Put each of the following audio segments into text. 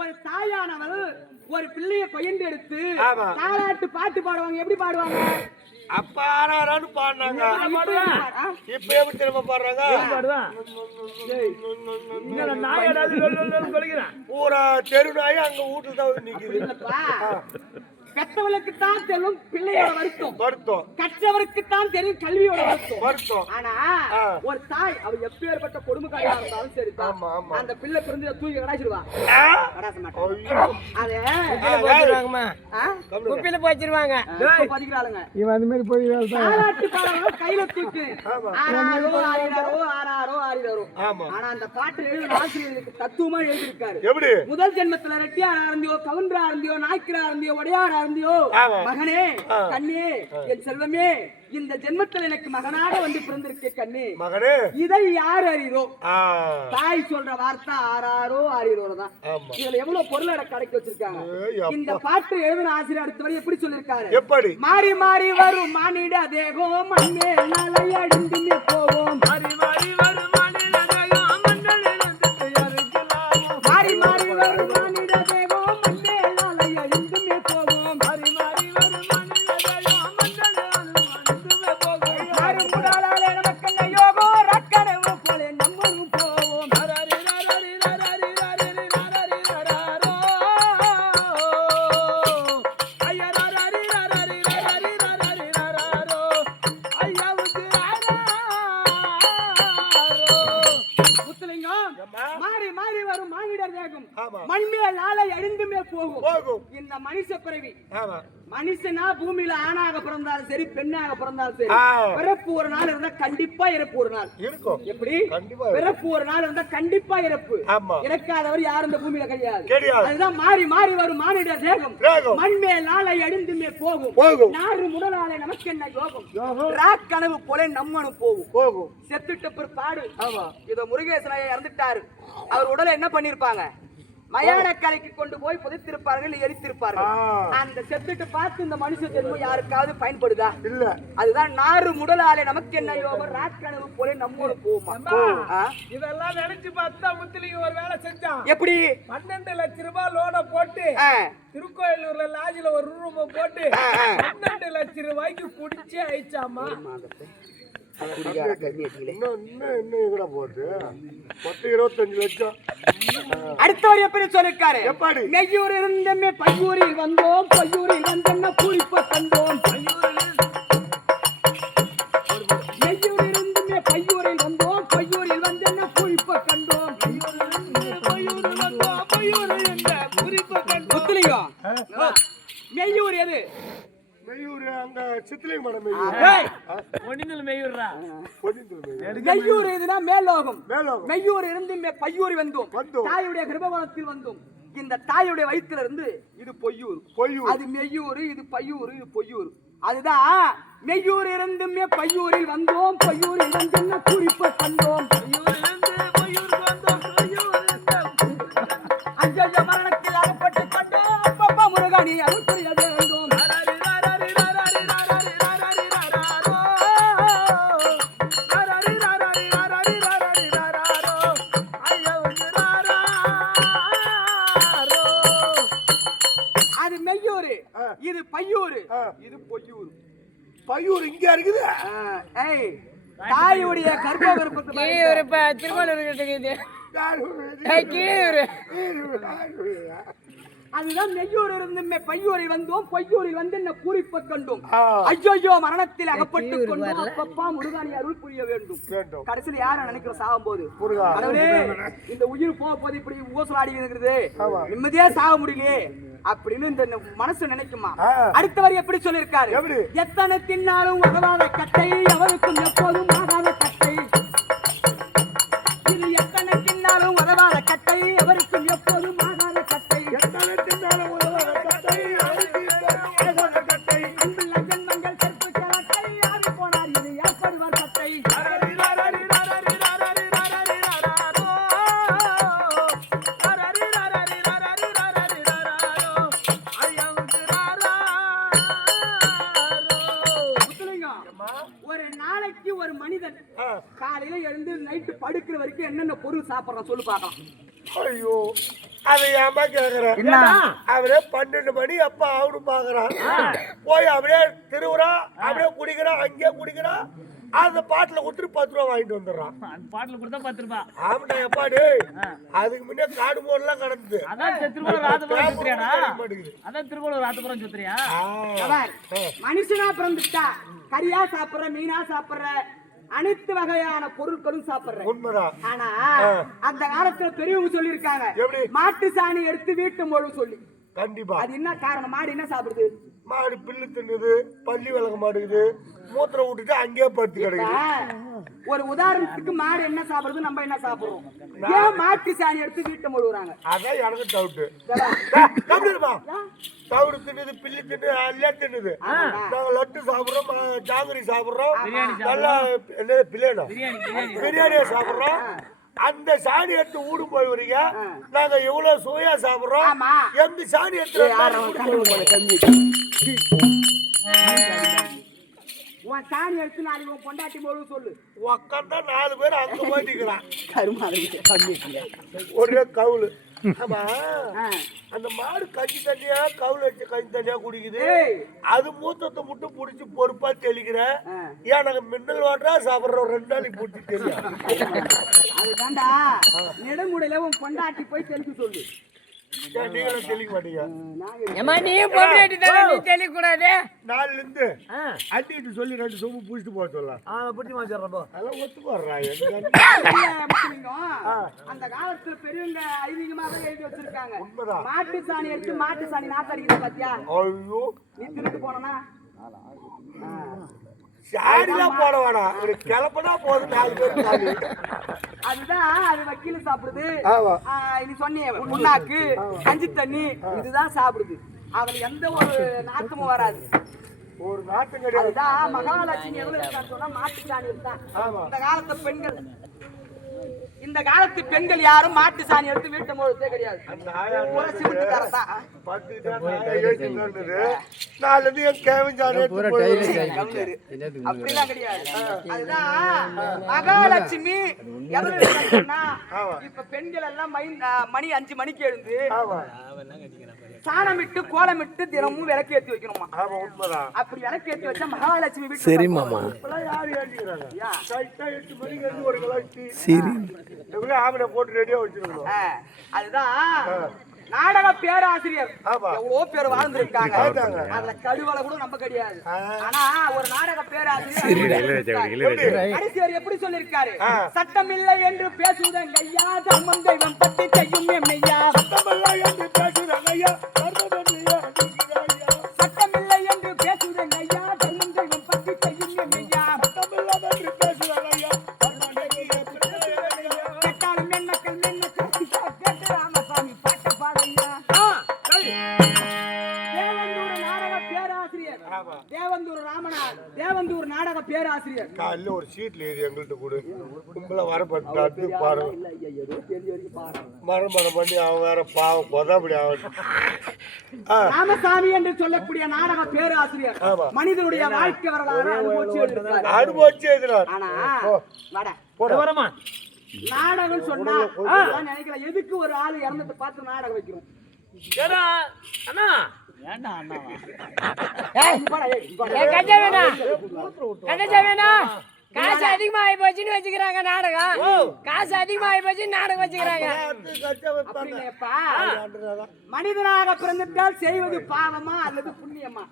ஒரு தாயானவள் ஒரு பிள்ளைய கொயந்து எடுத்து தாலாட்டு பாட்டு பாடுவாங்க. எப்படி பாடுவாங்க? அப்பா ஆறாரான்னு பாடினாங்க. இப்ப எப்படி திரும்ப பாடுறாங்க? பூரா தெரு நாய் அங்க வீட்டுல தான் நிக்குது. கற்றவளுக்கு தான் தெரியும் பிள்ளையோட வருத்தம், கற்றவருக்கு தான் தெரியும் கல்வியோட வருத்தம். ஆனா ஒரு தாய் அவ எப்பேற்பட்ட கொடுமைக்காரியா இருந்தாலும் சரி, அந்த பிள்ளை பிறந்து தூக்கி கடாச்சிடுவா. கையில தூக்கு ஆனா அந்த பாட்டு எழுதின ஆசிரியருக்கு தத்துவமா எழுதியிருக்காரு. முதல் ஜென்மத்துல ரெட்டியாரா இருந்தியோ, கவுண்டரா இருந்தியோ, நாய்க்கரா இருந்தியோ, வடையாரா இருந்தியோ, மகனே கண்ணே என் செல்வமே, இந்த ஜென்மத்தில் எனக்கு மகனாக வந்து பிறந்திருக்க கண்ணே மகனே, இதை யார் அறிறோ? தாய் சொல்ற வார்த்தை ஆறாரோ ஆறிரோ தான். இதுல எவ்வளவு பொருளை கடைக்கு வச்சிருக்காங்க. இந்த பாட்டு எழுதின ஆசிரியர் அடுத்த வரை எப்படி சொல்லிருக்காரு? எப்படி மாறி மாறி வரும் மானிட தேகம் மண்ணே நாளை அடிந்துமே போவோம். மாறி மாறி வரும் மானிட தேகம் மண்ணே மாறி மாறி வரும் மானிட தேகம் மண்ணே நாளை அடிந்துமே போவோம். மாறி மாறி வரும் மானிட தேகம் மண்ணே போவோம். மாறி முடாளாலே நமக்கு யோகோ ரக்கனவு போலே நம்மளும் போவோம். ஹரரி ஹரரி ஹரரி ஹரரி ஹரரி ஹரரோ ஐயா ஹரரி ஹரரி ஹரரி ஹரரி ஹரரோ ஐயாவுக்கு மாறி மாறி வரும் மானிடர் தேகம் மண்மேல் ஆளை அழிந்துமே போகும். இந்த மனுஷ பிறவி மனுஷனா பூமியில ஆணாக பிறந்தாலும் சரி, பெண்ணாக பிறந்தாலும் சரி, பிறப்பு ஒரு நாள் இருந்தா கண்டிப்பா இறப்பு ஒரு நாள் இருக்கும். எப்படி பிறப்பு ஒரு நாள் இருந்தா கண்டிப்பா இறப்பு. இறக்காதவர் யாரும் இந்த பூமியில கிடையாது. அதுதான் மாறி மாறி வரும் மானிடர் தேகம் மண்மேல் ஆளை அழிந்துமே போகும். நாறு முதலாளை நமக்கு என்ன யோகம் கனவு போல நம்மனும் போகும். செத்துட்ட பிற்பாடு இதோ முருகேசனையை இறந்துட்டாரு. அவர் உடலை என்ன பண்ணிருப்பாங்க? மயானக்கரைக்கு கொண்டு போய் புதைத்திருப்பார்கள், எரித்திருப்பார்கள். அந்த செத்துட்டு பார்த்து இந்த மனுஷ ஜென்மம் யாருக்காவது பயன்படுதா? இல்ல. அதுதான் நாறு முடலாலே நமக்கு என்ன யோகம் ராக்கனவு போல நம்மோடு போமா. இதெல்லாம் நினைச்சு பார்த்தா முத்துலிங்க ஒரு வேலை செஞ்சான். எப்படி? 12 லட்சம் ரூபாய் லோனை போட்டு திருக்கோயிலூர்ல லாஜில ஒரு ரூம் போட்டு 12 லட்சம் ரூபாய்க்கு குடிச்சே ஆயிடுச்சாமா. அடுத்தவர் எப்படி சொல்லிருக்காரு? மெய்யூர் இருந்தமே பையூரில் வந்தோம், பையூரில் வந்தோம் பூரிப்ப தந்தோம். மெய்யூர் இருந்துமே பையூரில் வந்தோம், பையூரில் வந்தோம் பூரிப்ப கண்டோம். மெய்யூர் எது? மெய்யூர் அங்க சித்திலிங்க மடம். மெய்யூர் இதுனா மேலோகம். மெய்யூர் இருந்து பையூரி வந்தோம், தாயுடைய கிருபவனத்தில் வந்தோம். இந்த தாயுடைய வயிற்றுல இருந்து இது பொய்யூர், அது மெய்யூர், இது பையூர், இது பொய்யூர். அதுதான் மெய்யூர் இருந்து பையூரில் வந்தோம், பையூரில் வந்து குறிப்ப கண்டோம். அஞ்ச மரணத்தில் அகப்பட்டு கண்டோம். அப்பப்பா முருகானி அது புரிய வேண்டும். இது பையூர், இது பொய்யூர். பையூர் இங்க இருக்குது. தாயுடைய கர்ப்ப விருப்பத்தை அதுதான் மெய்யூர் இருந்து பையூரில் வந்தோம், பொய்யூரில் வந்து என்ன பூரிப்ப கண்டோம். ஐயோ மரணத்தில் அகப்பட்டு கொண்டோம். அப்பப்பா முருகானி அருள் புரிய வேண்டும். கடைசியில் யார நினைக்கிறோம் சாகும் போது? இந்த உயிர் போக போது இப்படி ஊசலாடி இருக்கிறது, நிம்மதியா சாக முடியலையே அப்படின்னு இந்த மனசு நினைக்குமா? அடுத்தவர் எப்படி சொல்லிருக்காரு? எத்தனை தின்னாலும் உதவாத கட்டை, அவருக்கும் எப்போதும் ஆகாத கட்டை. இது எத்தனை தின்னாலும் உதவாத கட்டை, அவருக்கும் எப்போதும் ஆகாத கட்டை. எத்தனை தின்னாலும் உதவாத கட்டை, அவருக்கும் எப்போதும் ஆகாத கட்டை. அன்புள்ள ஜென்மங்கள் கற்பு கலட்டை, யாரு போனார் இது ஏற்படுவார் கட்டை. நைட்டு படுக்கிற வரைக்கும் என்னென்ன பொருள் சாப்பிடுறோம் சொல்லு பார்க்கலாம். ஐயோ அதை ஏமா கேக்குறேன். அவரே 12 மணி அப்ப அவனு பாக்குறான். போய் அப்படியே திருவுறான், அப்படியே குடிக்கிறான், அங்கேயே குடிக்கிறான். அந்த பாட்டில கொடுத்துட்டு 10 ரூபா வாங்கிட்டு வந்துடுறான். அந்த பாட்டில கொடுத்தா 10 ரூபாய். ஆமாடா எப்பாடி அதுக்கு முன்னே காடு மோடெல்லாம் கிடந்து. அதான் திருக்குறள் ராத்தபுரம் சுத்துறியாடா? அதான் திருக்குறள் ராத்தபுரம் சுத்துறியா? மனுஷனா பிறந்துட்டா கறியா சாப்பிடுற, மீனா சாப்பிடுற, அனைத்து வகையான பொருட்களும் சாப்பிடுற. உண்மைதான். ஆனா அந்த காலத்துல பெரியவங்க சொல்லி இருக்காங்க, மாட்டு சாணி எடுத்து வீட்டு மொழு சொல்லி. கண்டிப்பா. அது என்ன காரணம்? மாடு என்ன சாப்பிடுது? மாடு பில்லு தின்னுது, பள்ளி விளக்க மாட்டேங்குது, மூத்திரம் விட்டுட்டு அங்கேயே படுத்து கிடக்குது. ஒரு உதாரணத்துக்கு மாடு என்ன சாப்பிடுறது, நம்ம என்ன சாப்பிடுறோம்? ஏன் மாட்டு சாணி எடுத்து வீட்டை மொழுகுறாங்க? அதான் எனக்கு டவுட்டு. தவிடு தின்னுது, பில்லி தின்னு, எல்லாம் தின்னுது. நாங்க லட்டு சாப்பிடுறோம், ஜாங்கிரி சாப்பிடுறோம், நல்லா என்ன பிரியாணி பிரியாணியை சாப்பிடுறோம். அந்த சாணி எடுத்து ஊடு போய் வரீங்க, நாங்க எவ்வளவு சுவையா சாப்பிடுறோம். எந்த சாணி எடுத்து சாணி எடுத்து நாளைக்கு பொண்டாட்டி மொழு சொல்லு. உக்காந்தா 4 பேர் அங்க போயிட்டுக்கிறான். ஒரே கவுளு. ஆமா அந்த மாடு கஞ்சி தண்ணியா கவுல வச்சு கஞ்சி தண்ணியா குடிக்குது. அது மூத்தத்தை மட்டும் புடிச்சு பொறுப்பா தெளிக்கிற. ஏன் நாங்க மின்னல் வாட்டரா சாப்பிடுறோம், 2 நாளைக்கு புடிச்சு தெரியும். அதுதான்டா நெடுமுடையில உன் பொண்டாட்டி போய் தெளிக்க சொல்லு. நீங்களும் தெளிக்க மாட்டீங்க. நாலுல இருந்து அட்டிட்டு சொல்லி 2 சொம்பு பூச்சிட்டு போக சொல்லலாம். அதெல்லாம் ஒத்து போடுறான். அந்த காலத்துல பெரியவங்க ஐதீகமாக எழுதி வச்சிருக்காங்க, மாட்டு சாணி எடுத்து மாட்டு சாணி நாத்தடிக்கிறது பாத்தியா? ஐயோ நீ திருட்டு போனா சாடிலாம் போட வேணாம், ஒரு கிளப்பனா போதும் 4 பேர். அதுதான் அது வக்கீல சாப்பிடுது. நீ சொன்னிய புண்ணாக்கு, கஞ்சி தண்ணி இதுதான் சாப்பிடுது. அவனுக்கு எந்த ஒரு நாத்தமும் வராது. ஒரு நாட்டம் கிடையாது. அதுதான் மகாலட்சுமி எவ்வளவு இருக்கான்னு சொன்னா மாட்டு சாணி இருந்தான். இந்த காலத்து பெண்கள் யாரும் மாட்டு சாணி எடுத்து வீட்டு முழுத்தே கிடையாது. அப்படிலாம் கிடையாது. அதுதான் மகாலட்சுமி இப்ப பெண்கள் எல்லாம் மணி 5 மணிக்கு எழுந்து சாணமிட்டு கோலமிட்டு தினமும் விளக்கு ஏற்றி வைக்கணுமா? அப்படி விளக்கு ஏற்றி வச்சா மகாலட்சுமி வீட்டு. சரி மாமா. போட்டு ரெடியா வச்சிருக்கணும். அதுதான் நாடக பேராசிரியர் எவ்வளோ பேர் வாழ்ந்திருக்காங்க. அதுல கடுவலை கூட நம்ம கிடையாது. ஆனா ஒரு நாடக பேராசிரியர் எப்படி சொல்லிருக்காரு? சட்டம் இல்லை என்று பேசுவதன் ஐயா, தர்மம் தெய்வம் பற்றி செய்யும் எம்மையா. சட்டம் இல்லை என்று பேசுவதன் ஐயா, தர்மம் தெய்வம் பற்றி செய்யும் எம்மையா. கேட்டாலும் என்ன கேட்டு ராமசாமி பாட்ட பாடையா. தேவந்தூர் நாடக பேராசிரியர் காலையில் ஒரு சீட்ல இது எங்கள்கிட்ட கொடு, கும்பல வரப்பட்டு பாருங்க. மரம் பண்ணி அவன் வேற பாவம் கொதாபடி ஆகும். ராமசாமி என்று சொல்லக்கூடிய நாடக பேராசிரியர் மனிதனுடைய வாழ்க்கை வரலாறு அனுபவிச்சு எழுதினார். ஆனா நாடகம் சொன்னா நினைக்கிறேன், எதுக்கு ஒரு ஆளு இறந்துட்டு பார்த்து நாடகம் வைக்கிறோம்? காசு அதிகமாகி போச்சுன்னு வச்சுக்கிறாங்க நாடகம். காசு அதிகமாகி போச்சு நாடகம் வச்சுக்கிறாங்க. மனிதனாக பிறந்துட்டால் செய்வது பாவமா அல்லது புண்ணியமா?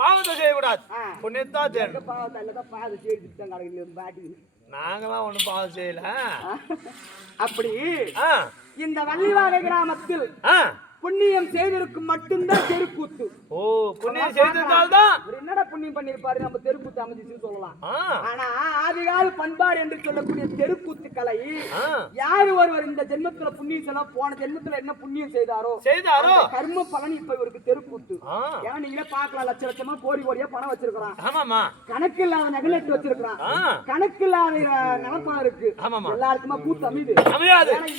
பாவத்தை செய்யக்கூடாது, புண்ணியத்தான் செய்யணும். பாவத்தை அல்லதான் பாவத்தை செய்து பாட்டி நாங்களாம் ஒண்ணும் பாவம் செய்யல. அப்படி இந்த வள்ளிவாக கிராமத்தில் புண்ணியம் செய்திருக்கும் மட்டும்தான் தெருக்கூத்து. ஓ, புண்ணியம் செய்திருந்தால்தான். என்னடா புண்ணியம் பண்ணிருப்பாரு, நம்ம தெருக்கூத்து அமைஞ்சிச்சுன்னு சொல்லலாம். ஆனா ஆதிகால பண்பாடு என்று சொல்லக்கூடிய தெருக்கூத்து கலை யாரு ஒருவர் இந்த ஜென்மத்துல புண்ணியம் செய்ய போன ஜென்மத்துல என்ன புண்ணியம் செய்தாரோ கர்ம பலன் இப்ப இவருக்கு தெருக்கூத்து. ஏன்னா நீங்களே பாக்கலாம், லட்ச லட்சமா கோடி கோடியா பணம் வச்சிருக்கான். கணக்கு இல்லாத நகலெட்டு வச்சிருக்கான், கணக்கு இல்லாத நிலப்பணம் இருக்கு. எல்லாருக்குமா கூத்து அமைது.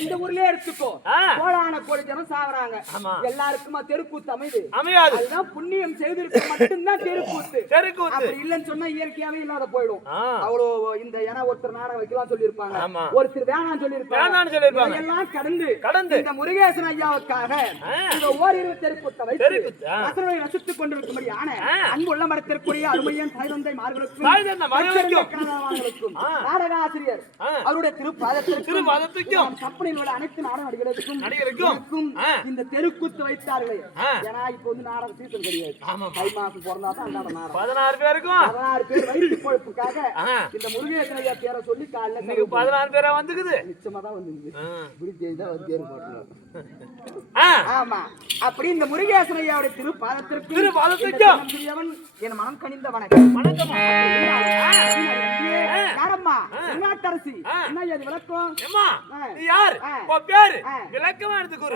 இந்த ஊர்லயே எடுத்துக்கோ, கோடான கோடி ஜனம் சாகுறாங்க. எல்லாருக்குமா தெருக்கூத்து அமையாது. அதுதான் புண்ணியம் செய்திருக்க மட்டும்தான் தெருக்கூத்து. தெருக்கூத்து அப்படி இல்லைன்னு சொன்னா இயற்கையாவே இல்லாத போயிடும். அவ்வளோ இந்த ஏன்னா ஒருத்தர் நாடகம் வைக்கலாம் சொல்லியிருப்பாங்க, ஒருத்தர் வேணாம் சொல்லியிருப்பாங்க. எல்லாம் கடந்து இந்த முருகேசன் ஐயாவுக்காக இந்த ஓரிரு தெருக்கூத்தை வைத்து வசனங்களை ரசித்துக் கொண்டிருக்கும்படியான அன்புள்ள மரத்திற்குரிய அருமையன் தாய்தந்தை மார்களுக்கும் நாடக ஆசிரியர் அவருடைய திருப்பாதத்திற்கும் கம்பெனியில் உள்ள அனைத்து நாடக நடிகர்களுக்கும் இந்த தெருக்கூத்து வைத்தார்களே. ஏன்னா இப்ப வந்து நாடக சீசன் கிடையாது, தை மாசம் பிறந்தாதான் அந்த நாடகம் 16 பேர் வயிற்று பொழுப்புக்காக இந்த முருகேசன் ஐயா பேரை சொல்லி காலைல 16 பேரா வந்துக்குது. நிச்சயமா தான் வந்து ஆமா. அப்படி இந்த முருகேசன் ஐயாவுடைய திருப்பாதத்திற்கும் என் மனம் கனிந்த வணக்கம். யாரம்மா நாட்டரசி என்ன இது விளக்கம்? யார் பேரு விளக்கமா எடுத்துக்கோ.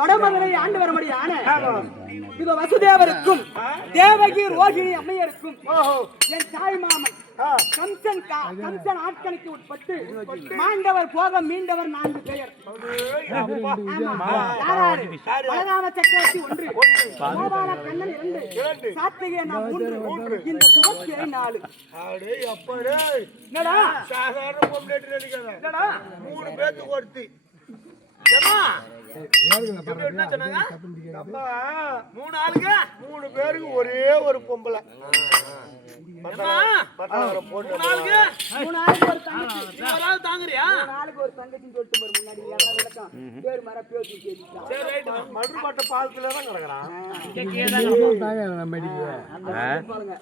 வடமதுரை ஆண்டு வரும்படியான இது வசுதேவருக்கும் தேவகி ரோகிணி அம்மையருக்கும் என் தாய் மாமன் கம்சன் ஆட்களுக்கு உட்பட்டு மாண்டவர் போக மீண்டவர் 4 பெயர். பலராம சக்கரவர்த்தி 1, கோபால கண்ணன் 2, சாத்திகை 3, இந்த சுபத்திரை 4. என்னடா சாதாரண பொம்பளை என்னடா 3 பேத்துக்கு ஒருத்தி என்ன சொன்னாங்க? 3 ஆளுங்க 3 பேருக்கு ஒரே ஒரு பொம்பளை. 3 ஆளுங்க 3 ஆளுக்கு ஒரு தங்கச்சி. தாங்குறியா? 3 ஆளுக்கு ஒரு தங்கச்சின்னு சொல்லிட்டு முன்னாடி எல்லாம் விளக்கம் பேர் மர பேசி கேட்டா. சரி ரைட். மடுபாட்ட பாலத்துல தான் கிடக்குறான். கேக்கேதான் நம்ம மெடிக்கு. பாருங்க.